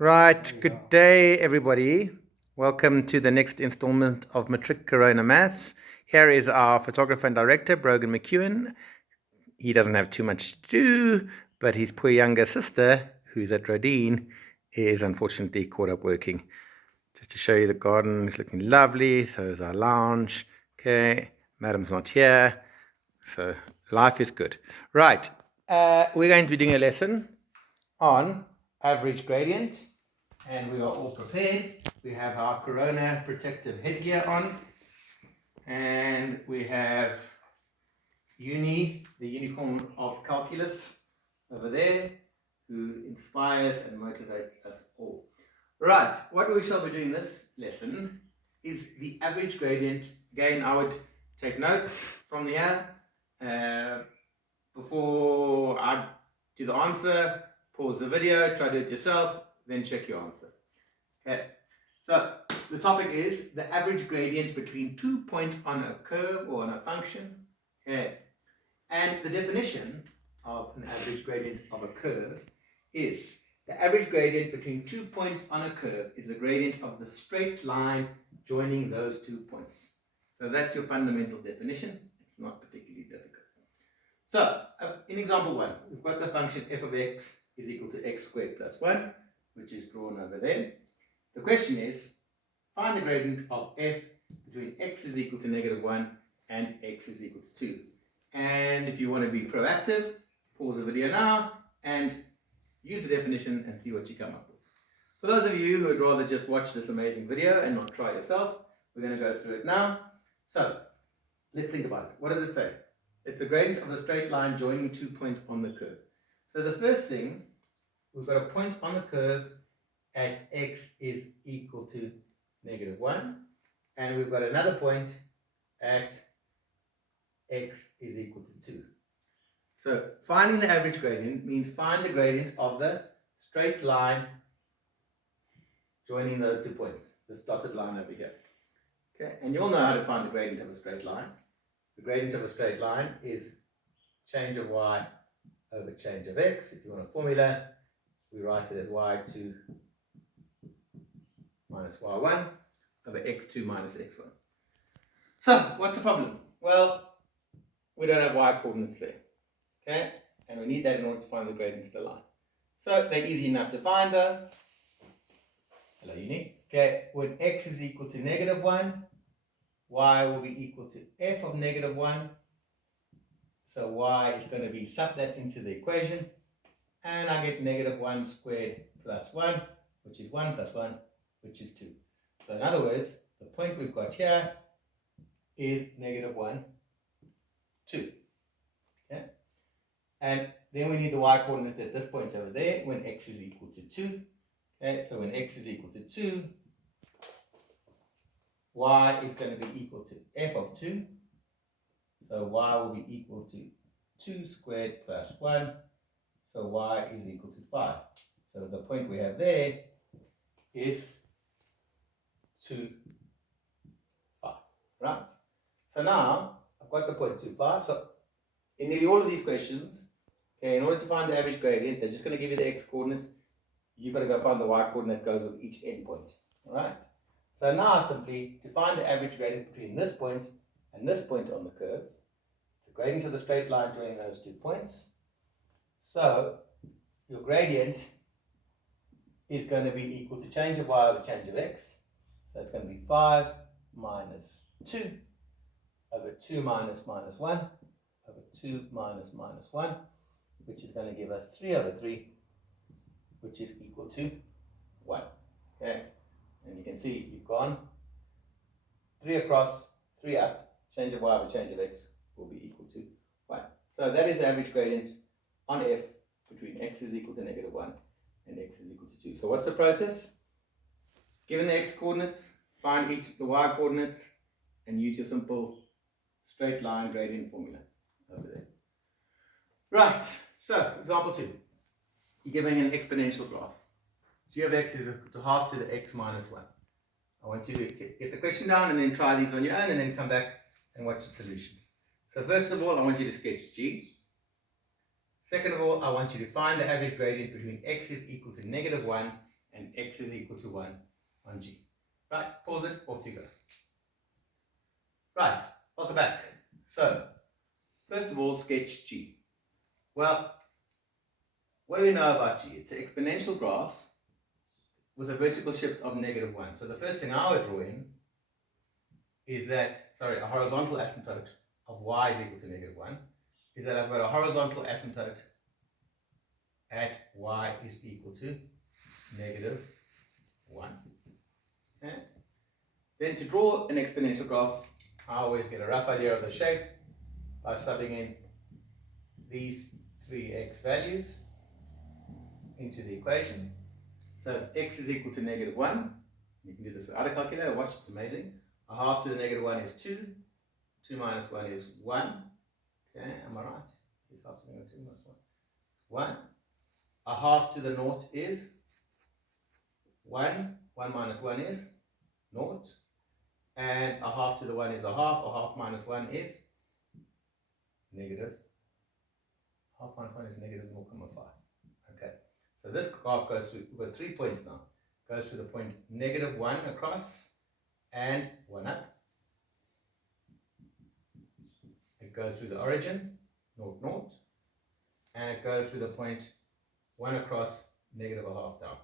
Right, good day, everybody. Welcome to the next installment of Matric Corona Maths. Here is our photographer and director, Brogan McEwen. He doesn't have too much to do, but his poor younger sister, who's at Rodine, is unfortunately caught up working. Just to show you, the garden is looking lovely. So is our lounge. Okay, madam's not here. So life is good. Right, we're going to be doing a lesson on average gradient, and we are all prepared. We have our corona protective headgear on, and we have Uni, the unicorn of calculus, over there, who inspires and motivates us all. Right, what we shall be doing this lesson is the average gradient. Again, I would take notes from here before I do the answer. Pause the video, try to do it yourself, then check your answer. Okay, so the topic is the average gradient between 2 points on a curve or on a function. Okay, and the definition of an average gradient of a curve is the average gradient between 2 points on a curve is the gradient of the straight line joining those 2 points. So that's your fundamental definition. It's not particularly difficult. So, in example 1, we've got the function f of x is equal to x squared plus 1, which is drawn over there. The question is, find the gradient of f between x is equal to negative 1 and x is equal to 2. And if you want to be proactive, pause the video now and use the definition and see what you come up with. For those of you who would rather just watch this amazing video and not try yourself, we're going to go through it now. So, let's think about it. What does it say? It's a gradient of a straight line joining 2 points on the curve. So the first thing, we've got a point on the curve at x is equal to negative 1, and we've got another point at x is equal to 2. So finding the average gradient means find the gradient of the straight line joining those 2 points, this dotted line over here. Okay, and you all know how to find the gradient of a straight line. The gradient of a straight line is change of y over change of x. If you want a formula, we write it as y2 minus y1 over x2 minus x1. So, what's the problem? Well, we don't have y coordinates there. Okay, and we need that in order to find the gradient of the line. So, they're easy enough to find though. Hello, Uni. Okay, when x is equal to negative 1, y will be equal to f of negative 1. So y is going to be sub that into the equation, and I get negative 1 squared plus 1, which is 1 plus 1, which is 2. So in other words, the point we've got here is negative 1, 2. Okay? And then we need the y coordinate at this point over there when x is equal to 2. Okay, so when x is equal to 2, y is going to be equal to f of 2. So y will be equal to 2 squared plus 1. So y is equal to 5. So the point we have there is 2, 5. Right? So now I've got the point 2, 5. So in nearly all of these questions, okay, in order to find the average gradient, they're just going to give you the x coordinates. You've got to go find the y coordinate that goes with each endpoint. Alright? So now simply, to find the average gradient between this point and this point on the curve, the gradient of the straight line joining those 2 points. So your gradient is going to be equal to change of y over change of x. So it's going to be 5 minus 2 over 2 minus minus 1 over 2 minus minus 1, which is going to give us 3 over 3, which is equal to 1. Okay, and you can see you've gone 3 across, 3 up, change of y over change of x will be equal to 1. So that is the average gradient on f between x is equal to negative 1 and x is equal to 2. So what's the process? Given the x coordinates, find the y coordinates and use your simple straight line gradient formula over there. Right, so example 2. You're given an exponential graph. G of x is equal to half to the x minus 1. I want you to get the question down and then try these on your own and then come back and watch the solutions. So first of all, I want you to sketch G. Second of all, I want you to find the average gradient between x is equal to negative 1 and x is equal to 1 on G. Right, pause it, off you go. Right, welcome back. So, first of all, sketch G. Well, what do we know about G? It's an exponential graph with a vertical shift of -1. So the first thing I would draw in is that, a horizontal asymptote of y is equal to -1, is that I've got a horizontal asymptote at y is equal to -1. Okay? Then to draw an exponential graph, I always get a rough idea of the shape by subbing in these 3x values into the equation. So if x is equal to -1, you can do this without a calculator, watch, it's amazing. A half to the -1 is 2, 2 minus 1 is 1, okay, am I right? Yes, half to the -2 minus 1, 1. A half to the naught is 1, 1 minus 1 is naught, and a half to the 1 is a half minus 1 is negative, half minus 1 is -0.5, okay. So this graph goes through, we've got 3 points now, goes through the point -1 across and 1 up. It goes through the origin, 0, 0, and it goes through the point 1 across, -0.5 down.